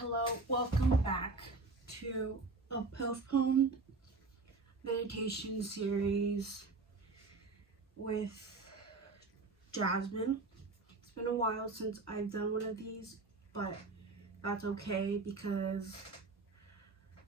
Hello, welcome back to a postponed meditation series with Jasmine. It's been a while since I've done one of these, but that's okay because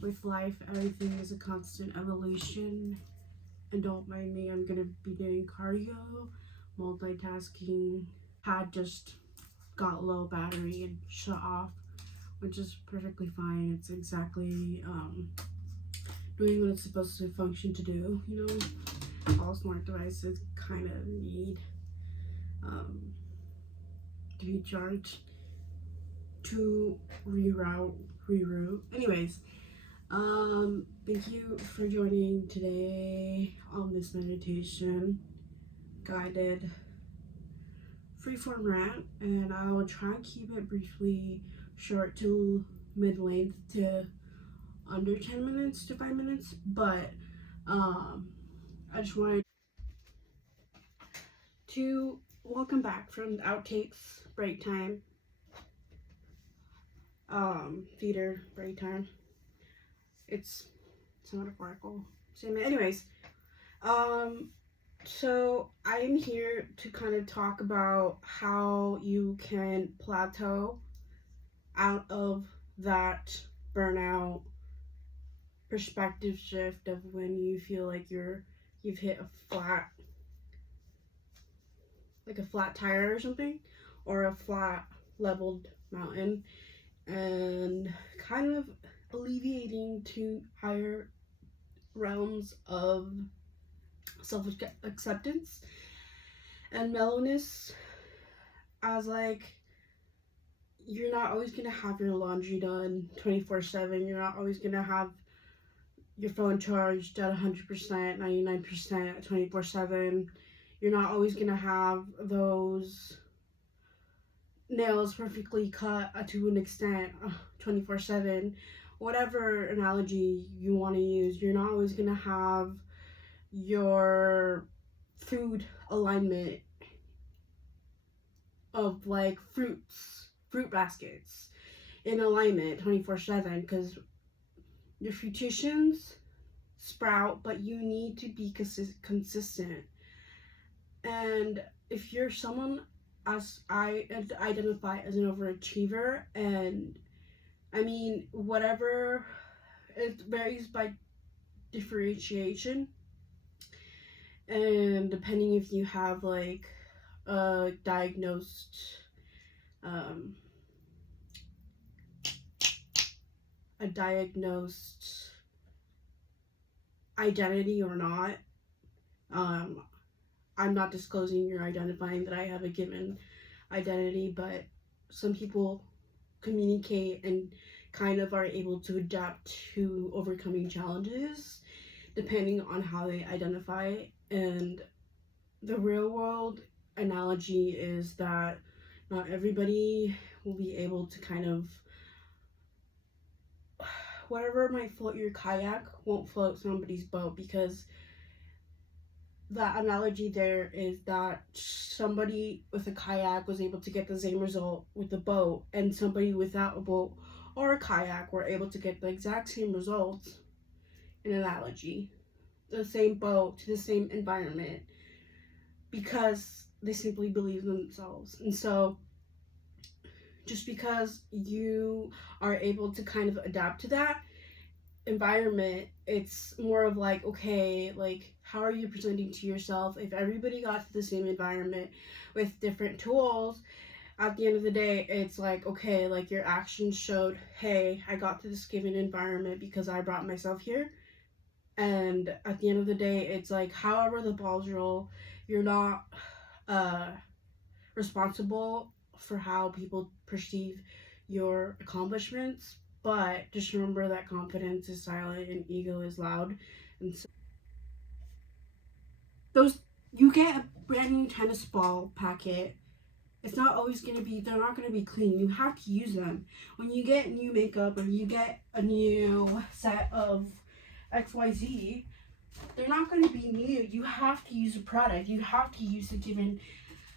with life, everything is a constant evolution. And don't mind me, I'm gonna be doing cardio, multitasking. Pad just got low battery and shut off, which is perfectly fine. It's exactly doing what it's supposed to function to do. You know, all smart devices kind of need to be charged to reroute. Anyways, thank you for joining today on this meditation guided freeform rant, and I will try and keep it briefly short to mid-length to under 10 minutes to 5 minutes, but I just wanted to welcome back from the outtakes break time, theater break time. It's metaphorical. Anyways, so I'm here to kind of talk about how you can plateau out of that burnout perspective shift of when you feel like you've hit a flat tire or something, or a flat leveled mountain, and kind of alleviating to higher realms of self-acceptance and mellowness, as like you're not always gonna have your laundry done 24/7. You're not always gonna have your phone charged at 100%, 99%, 24/7. You're not always gonna have those nails perfectly cut to an extent 24/7. Whatever analogy you want to use, you're not always gonna have your food alignment of like fruit baskets in alignment 24/7, because your nutritions sprout, but you need to be consistent. And if you're someone, as I identify as an overachiever, and I mean, whatever, it varies by differentiation, and depending if you have like a diagnosed identity or not. I'm not disclosing or identifying that I have a given identity, but some people communicate and kind of are able to adapt to overcoming challenges depending on how they identify. And the real world analogy is that not everybody will be able to kind of, whatever might float your kayak won't float somebody's boat, because that analogy there is that somebody with a kayak was able to get the same result with the boat, and somebody without a boat or a kayak were able to get the exact same results, in analogy, the same boat to the same environment, because they simply believe in themselves. And so just because you are able to kind of adapt to that environment, it's more of like, okay, like, how are you presenting to yourself? If everybody got to the same environment with different tools, at the end of the day, it's like, okay, like your actions showed, hey, I got to this given environment because I brought myself here. And at the end of the day, it's like, however the balls roll, you're not responsible for how people perceive your accomplishments, but just remember that confidence is silent and ego is loud. And so you get a brand new tennis ball packet, it's not always going to be, they're not going to be clean. You have to use them. When you get new makeup or you get a new set of XYZ, they're not going to be new. You have to use a product. You have to use a given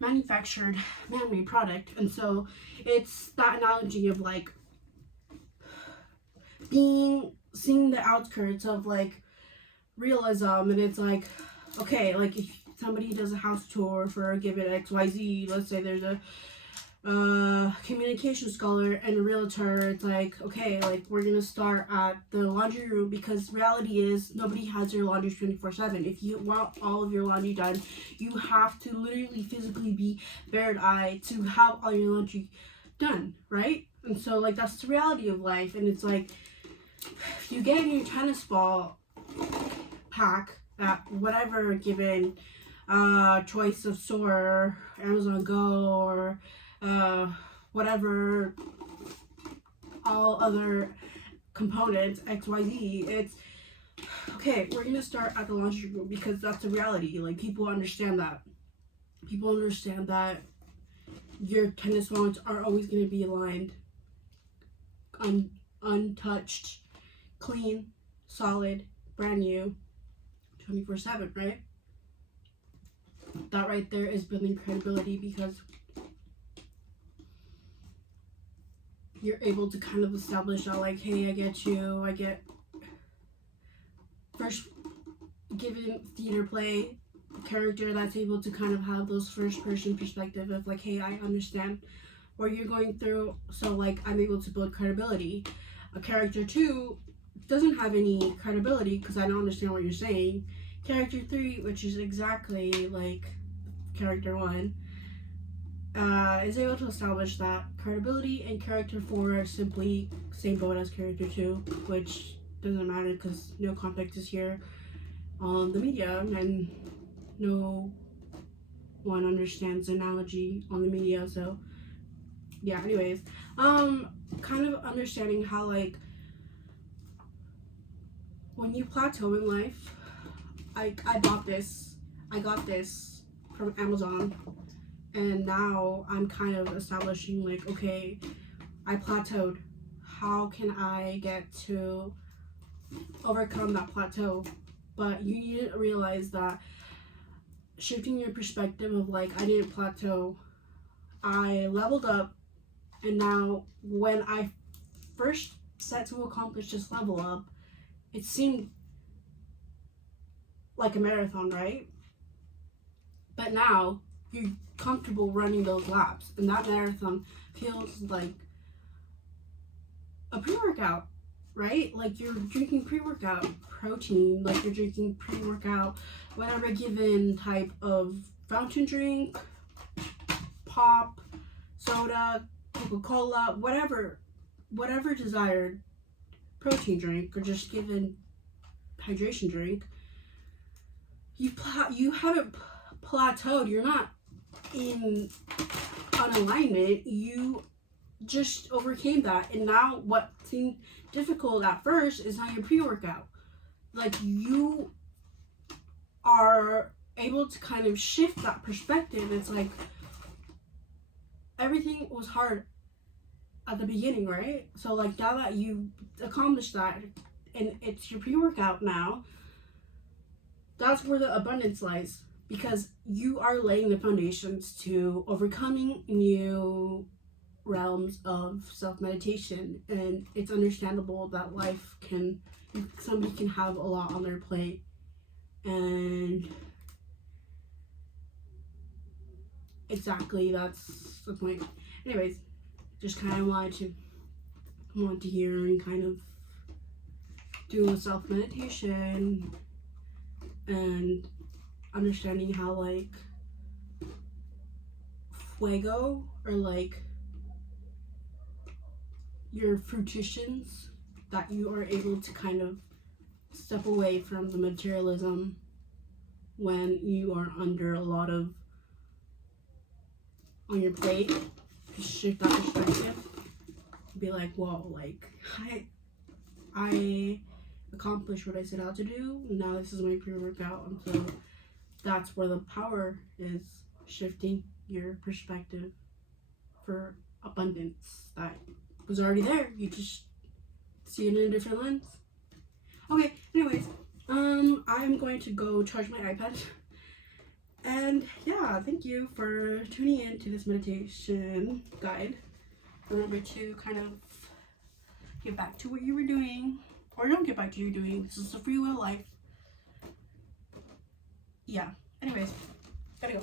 manufactured man-made product. And so it's that analogy of like, seeing the outskirts of like realism, and it's like, okay, like if somebody does a house tour for a given XYZ, let's say there's a communication scholar and a realtor, it's like, okay, like we're gonna start at the laundry room, because reality is nobody has their laundry 24/7. If you want all of your laundry done, you have to literally physically be bared-eyed to have all your laundry done, right? And so like that's the reality of life. And it's like, if you get in your tennis ball pack at whatever given choice of store, Amazon Go, or whatever, all other components, XYZ, it's okay, we're gonna start at the laundry room, because that's the reality. Like people understand that. People understand that your tennis balls are always gonna be aligned, untouched, clean, solid, brand new, 24/7, right? That right there is building credibility, because you're able to kind of establish that, like, hey, I get you, I get first given theater play character that's able to kind of have those first person perspective of like, hey, I understand what you're going through, so like I'm able to build credibility. A character 2 doesn't have any credibility because I don't understand what you're saying. Character 3, which is exactly like character 1, is able to establish that credibility, and character 4 are simply same boat as character 2, which doesn't matter because no context is here on the media, and no one understands analogy on the media. So yeah, anyways, kind of understanding how like when you plateau in life, I got this from Amazon, and now I'm kind of establishing like, okay, I plateaued, how can I get to overcome that plateau? But you need to realize that shifting your perspective of like, I didn't plateau, I leveled up, and now when I first set to accomplish this level up, it seemed like a marathon, right? But now you're comfortable running those laps, and that marathon feels like a pre-workout, right? Like you're drinking pre-workout protein, like you're drinking pre-workout whatever given type of fountain drink, pop, soda, Coca-Cola, whatever desired protein drink, or just given hydration drink. You haven't plateaued. You're not in unalignment. You just overcame that, and now what seemed difficult at first is now your pre-workout. Like you are able to kind of shift that perspective. It's like everything was hard at the beginning, right? So like now that you accomplished that, and it's your pre-workout now, that's where the abundance lies, because you are laying the foundations to overcoming new realms of self-meditation. And it's understandable that somebody can have a lot on their plate, and exactly that's the point. Anyways, just kind of wanted to hear and kind of do a self-meditation, and understanding how like fuego, or like your fruitions, that you are able to kind of step away from the materialism when you are under a lot of on your plate. Just shift that perspective, be like, whoa, like I accomplished what I set out to do. Now this is my pre-workout. And so that's where the power is, shifting your perspective for abundance that was already there. You just see it in a different lens. Okay, anyways, I'm going to go charge my iPad. And yeah, thank you for tuning in to this meditation guide. Remember to kind of get back to what you were doing, or don't get back to what you're doing. This is a free will life. Yeah. Anyways, gotta go.